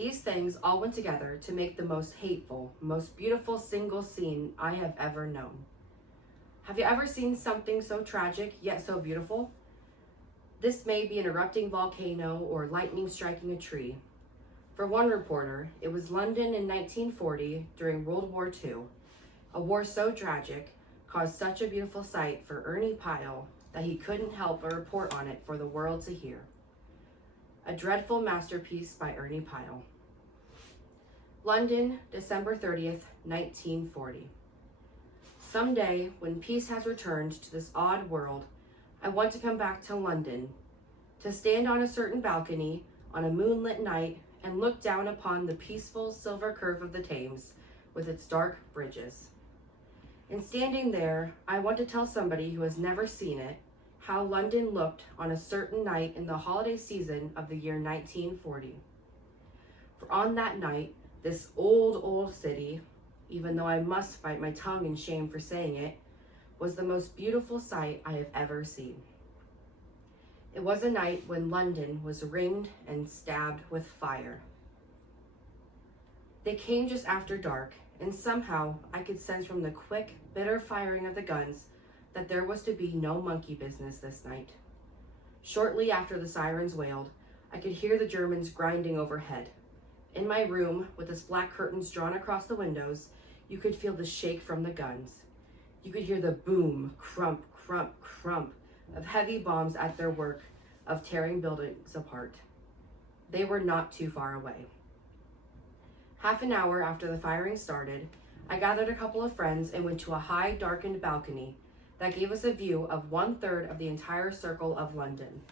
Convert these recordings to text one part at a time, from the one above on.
These things all went together to make the most hateful, most beautiful single scene I have ever known. Have you ever seen something so tragic yet so beautiful? This may be an erupting volcano or lightning striking a tree. For one reporter, it was London in 1940 during World War II. A war so tragic caused such a beautiful sight for Ernie Pyle that he couldn't help but report on it for the world to hear. A dreadful masterpiece by Ernie Pyle. London, December 30th, 1940. Someday, when peace has returned to this odd world, I want to come back to London, to stand on a certain balcony on a moonlit night and look down upon the peaceful silver curve of the Thames with its dark bridges. And standing there, I want to tell somebody who has never seen it how London looked on a certain night in the holiday season of the year 1940. For on that night, this old city, even though I must bite my tongue in shame for saying it, was the most beautiful sight I have ever seen. It was a night when London was ringed and stabbed with fire. They came just after dark, and somehow I could sense from the quick, bitter firing of the guns that there was to be no monkey business this night. Shortly after the sirens wailed, I could hear the Germans grinding overhead. In my room, with its black curtains drawn across the windows, you could feel the shake from the guns. You could hear the boom, crump, crump, crump of heavy bombs at their work of tearing buildings apart. They were not too far away. Half an hour after the firing started, I gathered a couple of friends and went to a high, darkened balcony that gave us a view of 1/3 of the entire circle of London.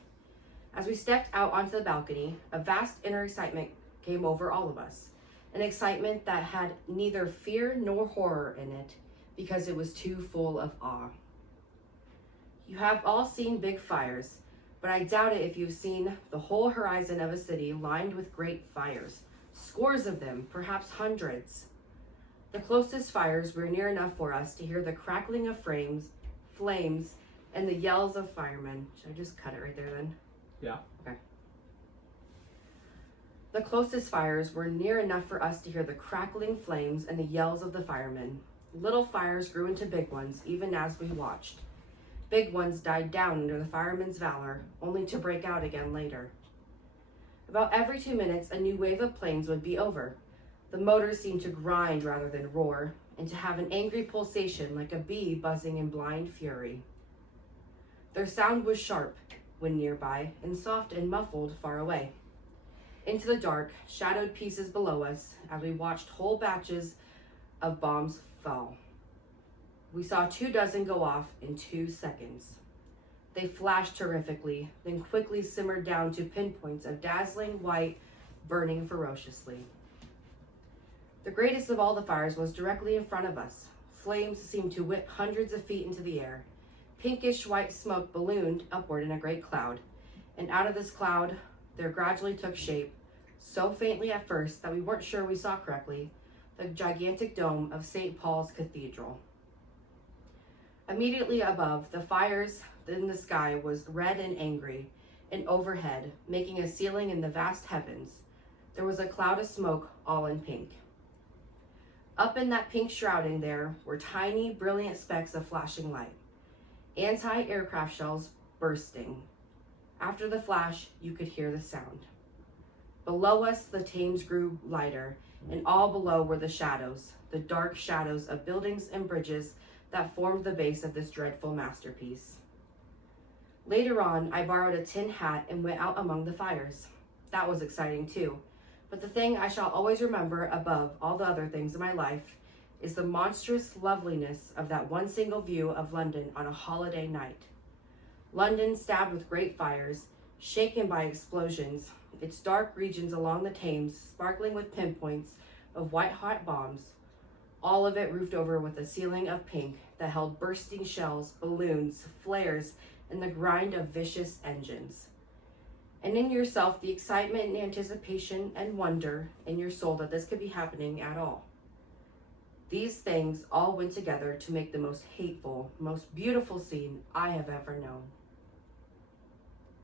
As we stepped out onto the balcony, a vast inner excitement came over all of us, an excitement that had neither fear nor horror in it because it was too full of awe. You have all seen big fires, but I doubt it if you've seen the whole horizon of a city lined with great fires, scores of them, perhaps hundreds. The closest fires were near enough for us to hear the crackling of flames, and the yells of firemen. Should I just cut it right there then? Yeah. Okay. The closest fires were near enough for us to hear the crackling flames and the yells of the firemen. Little fires grew into big ones even as we watched. Big ones died down under the firemen's valor, only to break out again later. About every 2 minutes, a new wave of planes would be over. The motors seemed to grind rather than roar, and to have an angry pulsation like a bee buzzing in blind fury. Their sound was sharp when nearby, and soft and muffled far away. Into the dark, shadowed pieces below us as we watched whole batches of bombs fall. We saw 24 go off in 2 seconds. They flashed terrifically, then quickly simmered down to pinpoints of dazzling white, burning ferociously. The greatest of all the fires was directly in front of us. Flames seemed to whip hundreds of feet into the air. Pinkish white smoke ballooned upward in a great cloud, and out of this cloud there gradually took shape, so faintly at first that we weren't sure we saw correctly, the gigantic dome of St. Paul's Cathedral. Immediately above, the fires in the sky was red and angry, and overhead, making a ceiling in the vast heavens, there was a cloud of smoke all in pink. Up in that pink shrouding there were tiny, brilliant specks of flashing light, anti-aircraft shells bursting. After the flash, you could hear the sound. Below us, the Thames grew lighter, and all below were the shadows, the dark shadows of buildings and bridges that formed the base of this dreadful masterpiece. Later on, I borrowed a tin hat and went out among the fires. That was exciting too, but the thing I shall always remember above all the other things in my life is the monstrous loveliness of that one single view of London on a holiday night. London stabbed with great fires, shaken by explosions, its dark regions along the Thames sparkling with pinpoints of white-hot bombs, all of it roofed over with a ceiling of pink that held bursting shells, balloons, flares, and the grind of vicious engines. And in yourself, the excitement and anticipation and wonder in your soul that this could be happening at all. These things all went together to make the most hateful, most beautiful scene I have ever known.